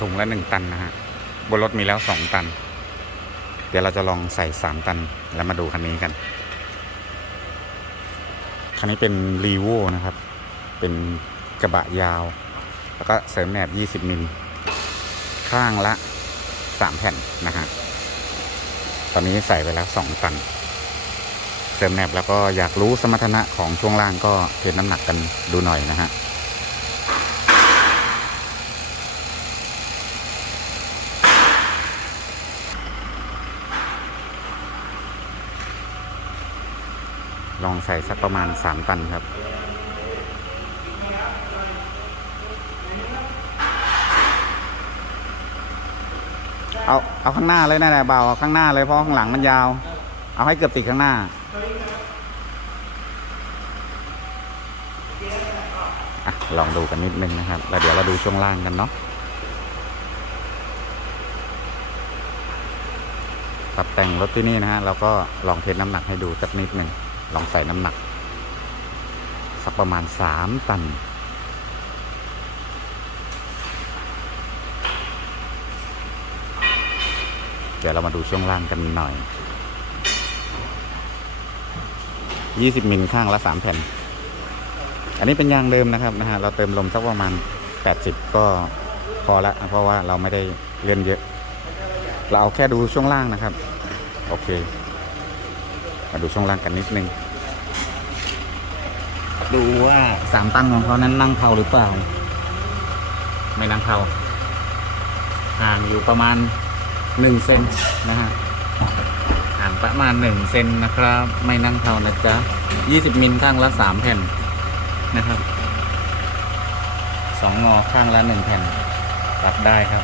ถุงละหนึ่งตันนะฮะบนรถมีแล้วสองตัน เดี๋ยวเราจะลองใส่สามตันแล้วมาดูคันนี้กัน คันนี้เป็นรีโวนะครับ เป็นกระบะยาว แล้วก็เสริมแหนบ20มิลข้างละ3แผ่นนะฮะตอนนี้ใส่ไปแล้ว2ตัน เสริมแหนบแล้วก็อยากรู้สมรรถนะของช่วงล่างก็เทน้ำหนักกันดูหน่อยนะฮะ ลองใส่สักประมาณ 3 ตันครับ เอาเอาข้างหน้าเลยนะแหละเบาเอาข้างหน้าเลยเพราะข้างหลังมันยาว เอาให้เกือบติดข้างหน้าอลองดูกันนิดนึงนะครับ แล้วเดี๋ยวเราดูช่วงล่างกันเนาะปรับแต่งรถที่นี่นะฮะเราก็ลองเทสน้ำหนักให้ดูสักนิดหนึ่ง ลองใส่น้ำหนัก สักประมาณสามตัน เดี๋ยวเรามาดูช่วงล่างกันหน่อย 20 มิลข้างละ 3 แผ่น อันนี้เป็นยางเดิมนะครับนะฮะเราเติมลมสักประมาณ 80 ก็พอละเพราะว่าเราไม่ได้เลื่อนเยอะ เราเอาแค่ดูช่วงล่างนะครับ โอเค มาดูช่วงล่างกันนิดนึง ดูว่าสามตันของเขานั้นนั่งเผาหรือเปล่า ไม่นั่งเผาห่างอยู่ประมาณหนึ่งเซนนะฮะห่างประมาณหนึ่งเซนนะครับ ไม่นั่งเผานะจ๊ะยี่สิบมิลข้างละสามแผ่นนะครับสองงอข้างละหนึ่งแผ่นรับได้ครับ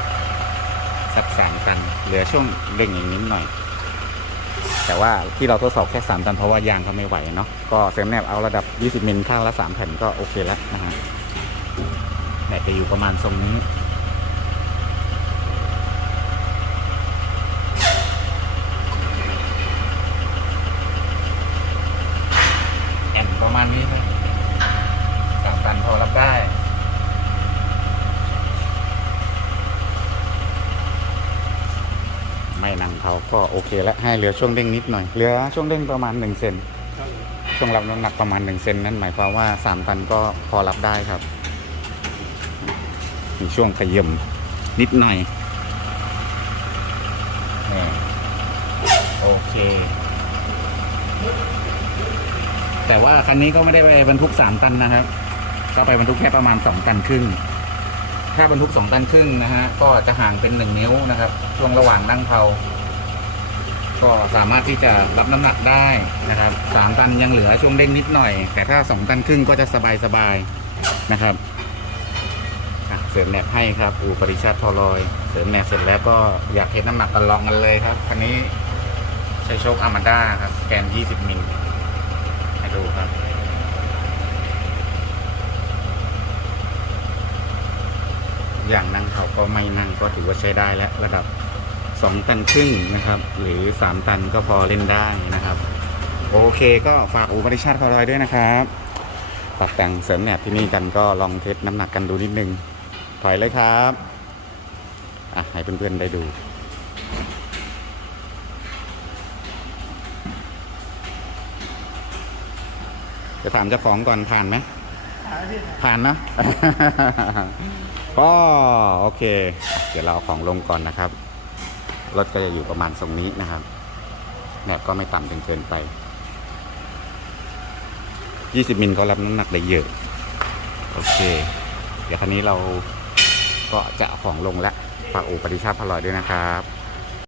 สักสามตัน เหลือช่วงเร่งอย่างนิดหน่อย แต่ว่าที่เราทดสอบแค่3ตันเพราะว่ายางเขาไม่ไหวเนาะก็เซมแนบเอาระดับ 20มิลข้างละ3แผ่นก็โอเคแล้วนะฮะแนจะอยู่ประมาณทรงนี้ แอนประมาณนี้ครับสามตันพอรับได้ ไม่นั่งเขา ก็โอเคแล้วให้เหลือช่วงเด้งนิดหน่อยเหลือช่วงเด้งประมาณ1เซนช่วงรับน้ำหนักประมาณ1เซนนั่นหมายความว่า 3 ตันก็พอรับได้ครับมีช่วงขยิมนิดหน่อยโอเค แต่ว่าคันนี้ก็ไม่ได้ไปบรรทุก3ตันนะครับ ก็ไปบรรทุกแค่ประมาณ2ตันครึ่ง ถ้าบรรทุก2ตันครึ่งนะฮะ ก็จะห่างเป็น1นิ้วนะครับ ช่วงระหว่างนั่งเผา ก็สามารถที่จะรับน้ำหนักได้นะครับ3ตันยังเหลือช่วงเด้งนิดหน่อย แต่ถ้า2ตันครึ่งก็จะสบายสบายๆนะครับเสริมแหนบให้ครับอูปริชาติทอลอย เสริมแหนบเสร็จแล้วก็อยากเห็นน้ำหนักกันลองกันเลยครับคันนี้ใช้โชคอามาด้าครับแกน 20 มิลให้ดูครับอย่างนั่งเขาก็ไม่นั่งก็ถือว่าใช้ได้แล้วระดับ 2 ตันครึ่งนะครับ หรือ 3 ตันก็พอเล่นได้นะครับ โอเคก็ฝากอูบริชาติคอรอยด้วยนะครับปรับแต่งเสริมแหนบที่นี่กันก็ลองเทสน้ำหนักกันดูนิดนึง ถอยเลยครับอะให้เพื่อนๆได้ดูจะถามเจ้าของก่อนผ่านไหมผ่านเนอะก็โอเค เดี๋ยวเราเอาของลงก่อนนะครับ รถก็จะอยู่ประมาณตรงนี้นะครับแหนบก็ไม่ต่ำจนเกินไป 20มิลก็รับน้ำหนักได้เยอะ โอเค เดี๋ยวคันนี้เราก็จะของลงแล้วฝากอูปฏิชาติพลอยด้วยนะครับ